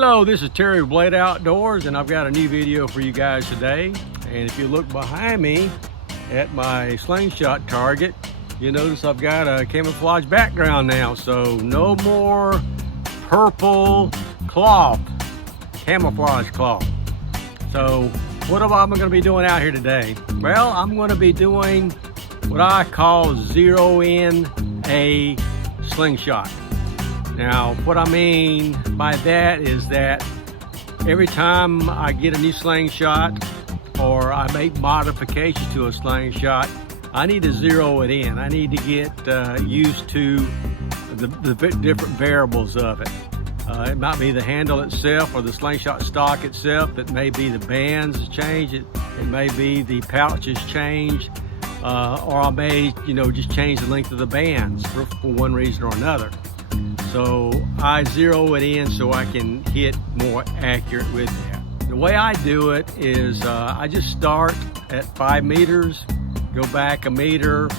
Hello, this is Terry with Blade Outdoors, and I've got a new video for you guys today. And if you look behind me at my Slingshot target, you notice I've got a camouflage background now. So no more purple cloth, camouflage cloth. So what am I going to be doing out here today? Well, I'm going to be doing what I call zero in a slingshot. Now, what I mean by that is that every time I get a new slingshot or I make modifications to a slingshot, I need to zero it in. I need to get used to the different variables of it. It might be the handle itself or the slingshot stock itself. It may be the bands change. It may be the pouches change, or I may, just change the length of the bands for one reason or another. So I zero it in so I can hit more accurate with that. The way I do it is I just start at 5 meters, go back a meter,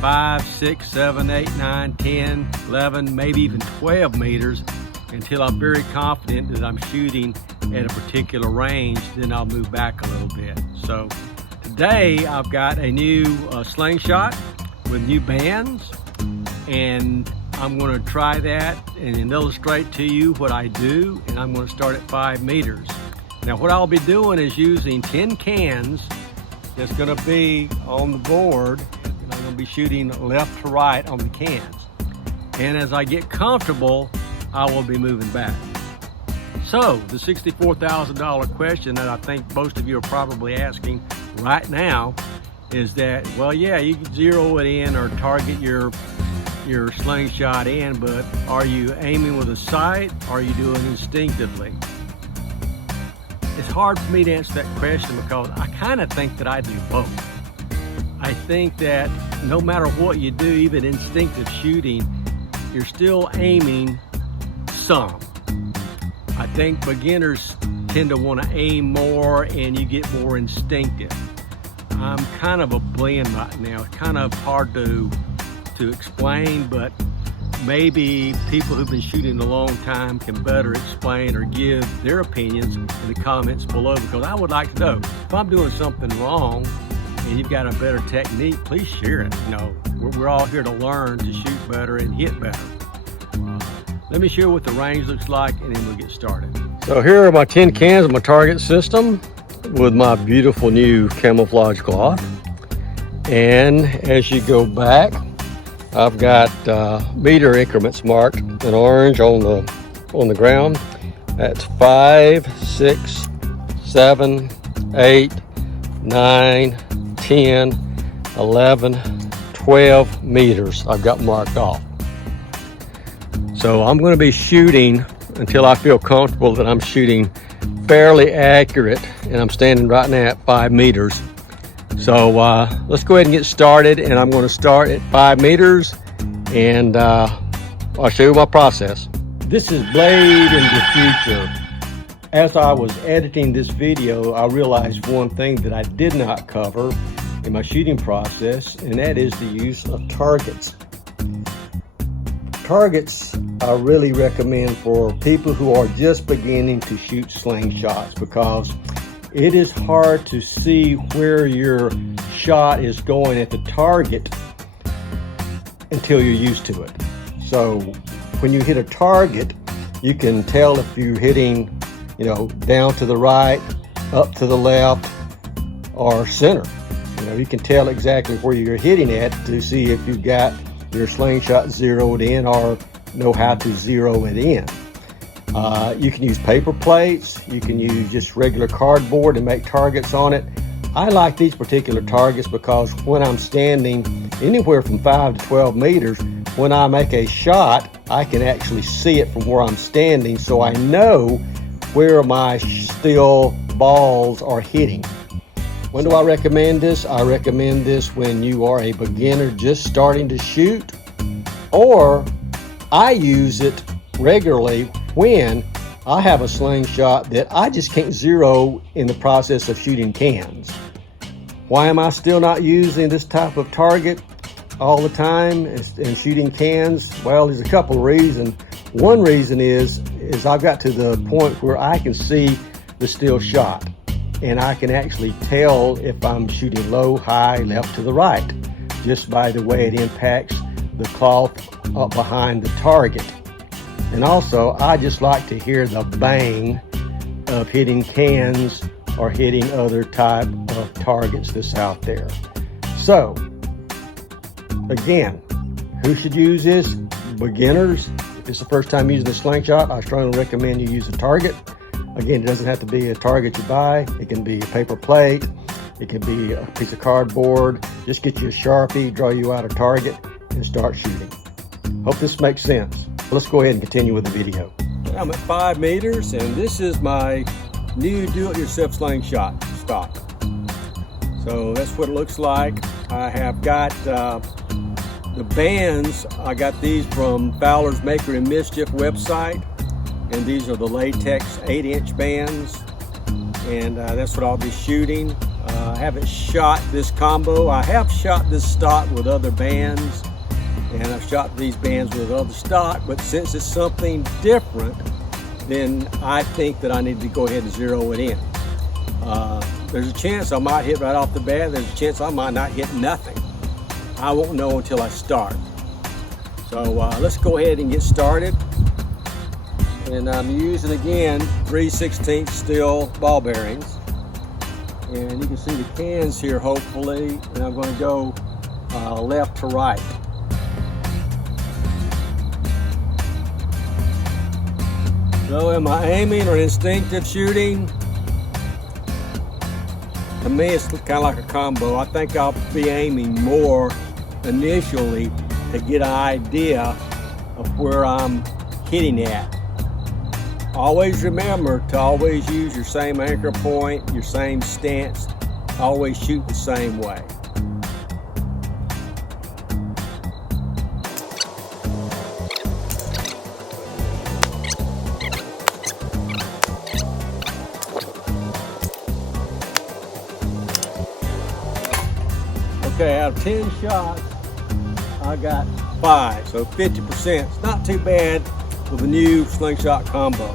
5, 6, 7, 8, 9, 10, 11, maybe even 12 meters until I'm very confident that I'm shooting at a particular range. Then I'll move back a little bit. So today I've got a new slingshot with new bands, and I'm going to try that and illustrate to you what I do, and I'm going to start at 5 meters. Now what I'll be doing is using 10 cans that's going to be on the board, and I'm going to be shooting left to right on the cans. And as I get comfortable, I will be moving back. So the $64,000 question that I think most of you are probably asking right now is that, well, yeah, you can zero it in or target your slingshot in, but are you aiming with a sight or are you doing instinctively? It's hard for me to answer that question because I kind of think that I do both. I think that no matter what you do, even instinctive shooting, you're still aiming some. I think beginners tend to want to aim more and you get more instinctive. I'm kind of a blend right now. It's kind of hard to explain, but maybe people who've been shooting a long time can better explain or give their opinions in the comments below, because I would like to know if I'm doing something wrong and you've got a better technique, please share it. We're all here to learn to shoot better and hit better. Let me show you what the range looks like and then we'll get started. So here are my 10 cans of my target system with my beautiful new camouflage cloth. And as you go back, I've got meter increments marked in orange on the ground. That's 5, 6, 7, 8, 9, 10, 11, 12 meters I've got marked off. So I'm going to be shooting until I feel comfortable that I'm shooting fairly accurate, and I'm standing right now at 5 meters. So let's go ahead and get started, and I'm going to start at 5 meters, and I'll show you my process. This is Blade in the future. As I was editing this video, I realized one thing that I did not cover in my shooting process, and that is the use of targets. Targets I really recommend for people who are just beginning to shoot slingshots, because it is hard to see where your shot is going at the target until you're used to it. So when you hit a target, you can tell if you're hitting, down to the right, up to the left, or center. You can tell exactly where you're hitting at to see if you've got your slingshot zeroed in or know how to zero it in. You can use paper plates, you can use just regular cardboard and make targets on it. I like these particular targets because when I'm standing anywhere from 5 to 12 meters, when I make a shot, I can actually see it from where I'm standing, so I know where my steel balls are hitting. When do I recommend this? I recommend this when you are a beginner just starting to shoot, or I use it regularly when I have a slingshot that I just can't zero in the process of shooting cans. Why am I still not using this type of target all the time and shooting cans? Well, there's a couple of reasons. One reason is I've got to the point where I can see the still shot, and I can actually tell if I'm shooting low, high, left to the right, just by the way it impacts the cloth up behind the target. And also, I just like to hear the bang of hitting cans or hitting other type of targets that's out there. So, again, who should use this? Beginners. If it's the first time using the Slingshot, I strongly recommend you use a target. Again, it doesn't have to be a target you buy. It can be a paper plate. It can be a piece of cardboard. Just get you a Sharpie, draw you out a target, and start shooting. Hope this makes sense. Let's go ahead and continue with the video. I'm at 5 meters, and this is my new do-it-yourself Slingshot stock. So that's what it looks like. I have got the bands. I got these from Fowler's Maker and Mischief website, and these are the latex 8-inch bands, and that's what I'll be shooting. I haven't shot this combo. I have shot this stock with other bands, and I've shot these bands with other stock, but since it's something different, then I think that I need to go ahead and zero it in. There's a chance I might hit right off the bat. There's a chance I might not hit nothing. I won't know until I start. So let's go ahead and get started. And I'm using, again, 3/16 steel ball bearings. And you can see the cans here, hopefully. And I'm going to go left to right. So am I aiming or instinctive shooting? To me, it's kind of like a combo. I think I'll be aiming more initially to get an idea of where I'm hitting at. Always remember to always use your same anchor point, your same stance. Always shoot the same way. Okay, out of 10 shots, I got 5, so 50%. It's not too bad with a new Slingshot combo.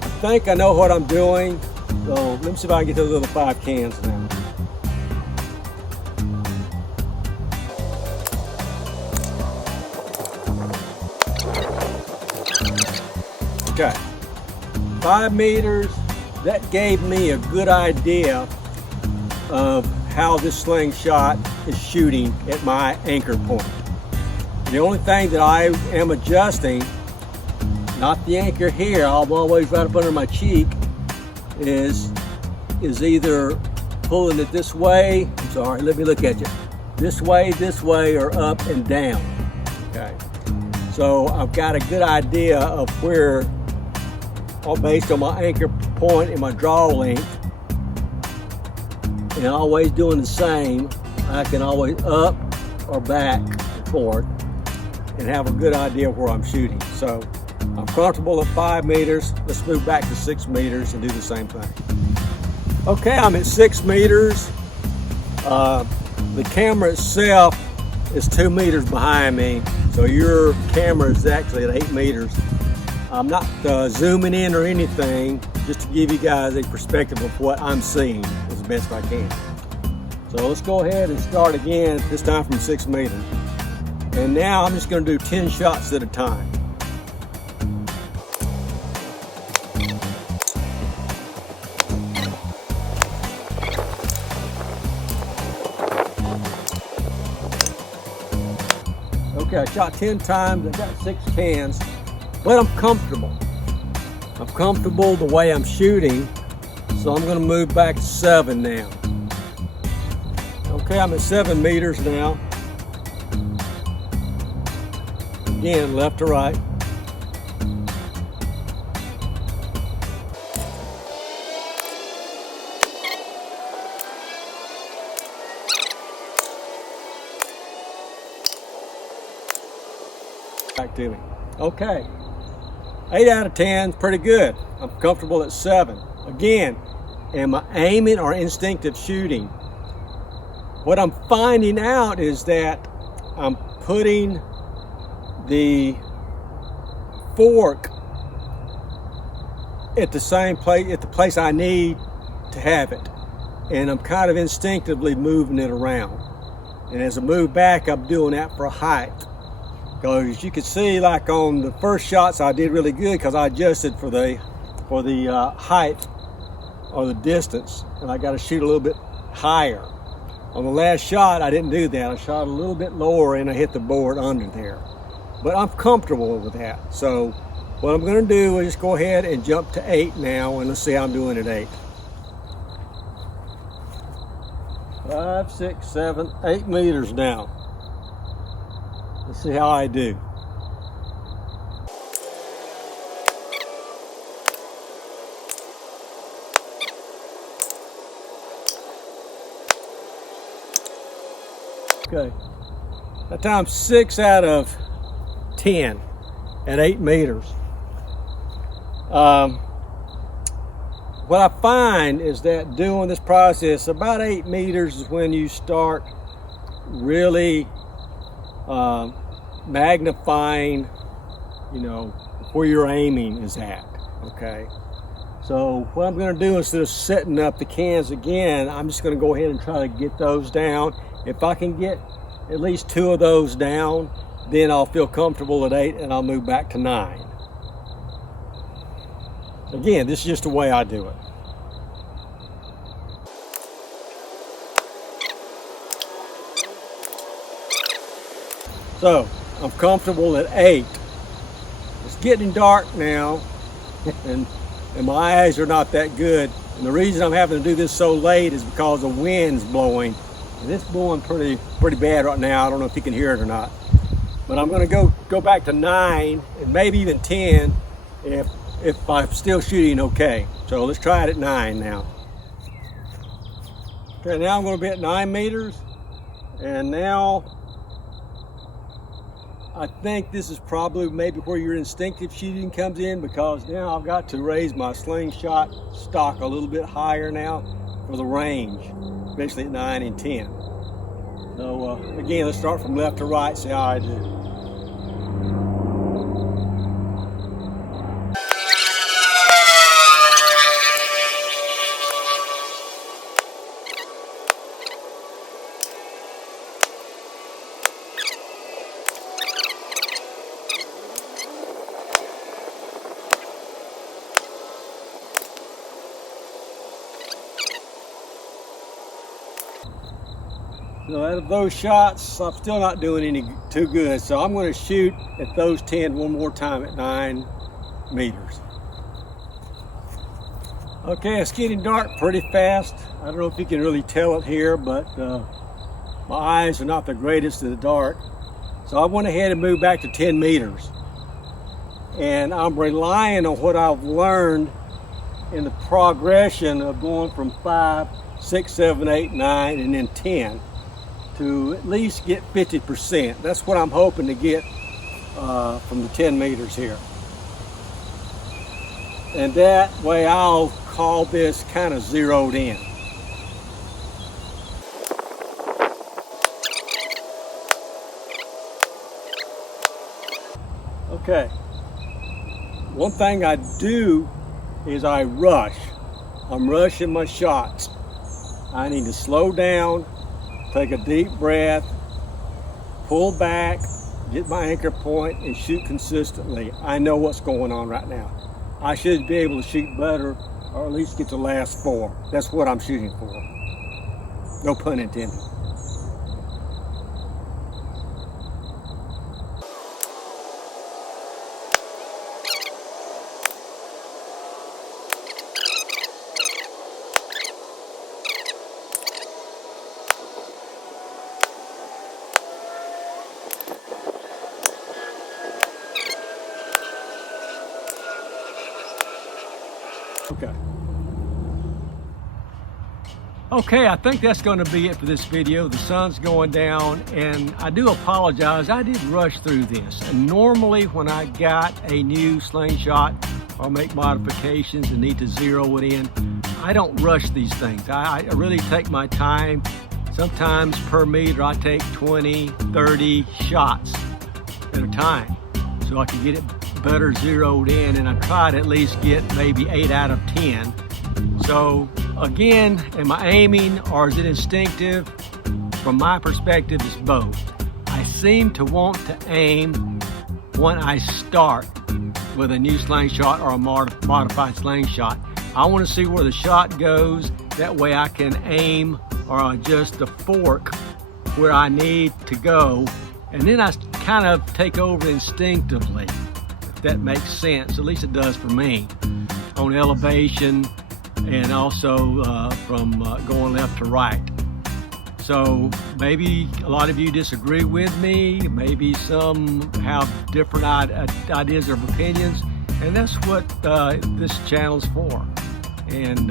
I think I know what I'm doing, so let me see if I can get those other 5 cans now. Okay, 5 meters, that gave me a good idea of how this Slingshot is shooting at my anchor point. The only thing that I am adjusting, not the anchor here, I'm always right up under my cheek, is either pulling it this way, I'm sorry, let me look at you, this way, or up and down. Okay, so I've got a good idea of where, based on my anchor point and my draw length, and always doing the same, I can always up or back and forth and have a good idea of where I'm shooting. So I'm comfortable at 5 meters. Let's move back to 6 meters and do the same thing. Okay, I'm at 6 meters. The camera itself is 2 meters behind me, so your camera is actually at 8 meters. I'm not zooming in or anything, just to give you guys a perspective of what I'm seeing as best I can. So let's go ahead and start again, this time from 6 meters. And now I'm just going to do 10 shots at a time. Okay, I shot 10 times, I got 6 cans, but I'm comfortable. I'm comfortable the way I'm shooting, so I'm going to move back to 7 now. Okay, I'm at 7 meters now. Again, left to right. Back to me. Okay. 8 out of 10, pretty good. I'm comfortable at 7. Again, am I aiming or instinctive shooting? What I'm finding out is that I'm putting the fork at the same place, at the place I need to have it. And I'm kind of instinctively moving it around. And as I move back, I'm doing that for height. Because as you can see, like on the first shots, I did really good because I adjusted for the height or the distance, and I got to shoot a little bit higher. On the last shot, I didn't do that. I shot a little bit lower and I hit the board under there. But I'm comfortable with that. So what I'm going to do is just go ahead and jump to 8 now, and let's see how I'm doing at 8. 5, 6, 7, 8 meters now. Let's see how I do. Okay, that time 6 out of 10 at 8 meters. What I find is that doing this process, about 8 meters is when you start really magnifying, you know, where your aiming is at, okay? So what I'm gonna do, instead of setting up the cans again, I'm just gonna go ahead and try to get those down. If I can get at least 2 of those down, then I'll feel comfortable at 8 and I'll move back to 9. Again, this is just the way I do it. So I'm comfortable at 8. It's getting dark now, and my eyes are not that good. And the reason I'm having to do this so late is because the wind's blowing. And it's blowing pretty bad right now. I don't know if you can hear it or not. But I'm gonna go back to 9 and maybe even 10 if I'm still shooting okay. So let's try it at 9 now. Okay, now I'm gonna be at 9 meters. And now I think this is probably maybe where your instinctive shooting comes in, because now I've got to raise my slingshot stock a little bit higher now for the range, especially at 9 and 10. So again, let's start from left to right, see how I do. So out of those shots, I'm still not doing any too good. So I'm going to shoot at those 10 one more time at 9 meters. Okay, it's getting dark pretty fast. I don't know if you can really tell it here, but my eyes are not the greatest in the dark. So I went ahead and moved back to 10 meters. And I'm relying on what I've learned in the progression of going from 5, 6, 7, 8, 9, and then 10. To at least get 50%. That's what I'm hoping to get from the 10 meters here. And that way I'll call this kind of zeroed in. Okay. One thing I do is I rush. I'm rushing my shots. I need to slow down, take a deep breath, pull back, get my anchor point, and shoot consistently. I know what's going on right now. I should be able to shoot better, or at least get the last 4. That's what I'm shooting for. No pun intended. Okay, I think that's going to be it for this video. The sun's going down, and I do apologize. I did rush through this. And normally when I got a new slingshot or make modifications and need to zero it in, I don't rush these things. I really take my time. Sometimes per meter I take 20, 30 shots at a time so I can get it better zeroed in, and I try to at least get maybe 8 out of 10. So again, am I aiming or is it instinctive? From my perspective, it's both. I seem to want to aim when I start with a new slingshot or a modified slingshot. I want to see where the shot goes. That way I can aim or adjust the fork where I need to go. And then I kind of take over instinctively, if that makes sense. At least it does for me, on elevation and also from going left to right. So maybe a lot of you disagree with me, maybe some have different ideas or opinions, and that's what this channel's for. And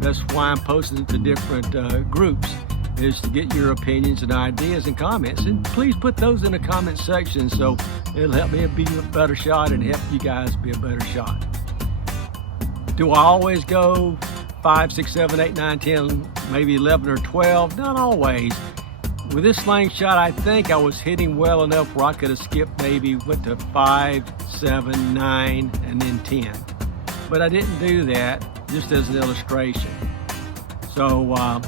that's why I'm posting it to different groups, is to get your opinions and ideas and comments. And please put those in the comment section so it'll help me be a better shot and help you guys be a better shot. Do I always go 5, 6, 7, 8, 9, 10, maybe 11 or 12? Not always. With this slingshot, I think I was hitting well enough where I could have skipped, maybe went to 5, 7, 9, and then 10. But I didn't do that, just as an illustration. So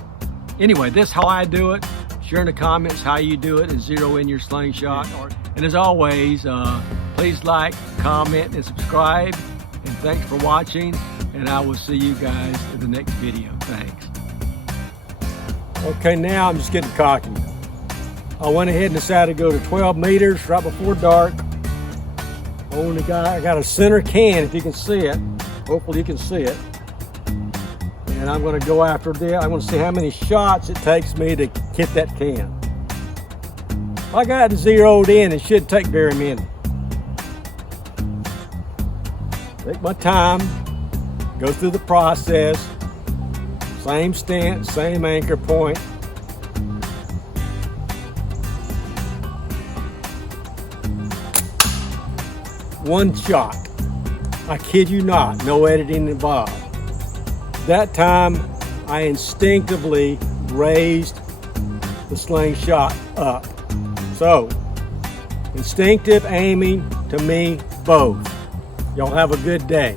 anyway, this is how I do it. Share in the comments how you do it and zero in your slingshot. And as always, please like, comment, and subscribe. And thanks for watching. And I will see you guys in the next video. Thanks. Okay, now I'm just getting cocky. I went ahead and decided to go to 12 meters right before dark. I got a center can, if you can see it. Hopefully you can see it. And I'm going to go after that. I'm going to see how many shots it takes me to hit that can. I got it zeroed in. It should take very many. Take my time. Go through the process, same stance, same anchor point. One shot. I kid you not, no editing involved. That time, I instinctively raised the slingshot up. So, instinctive aiming, to me, both. Y'all have a good day.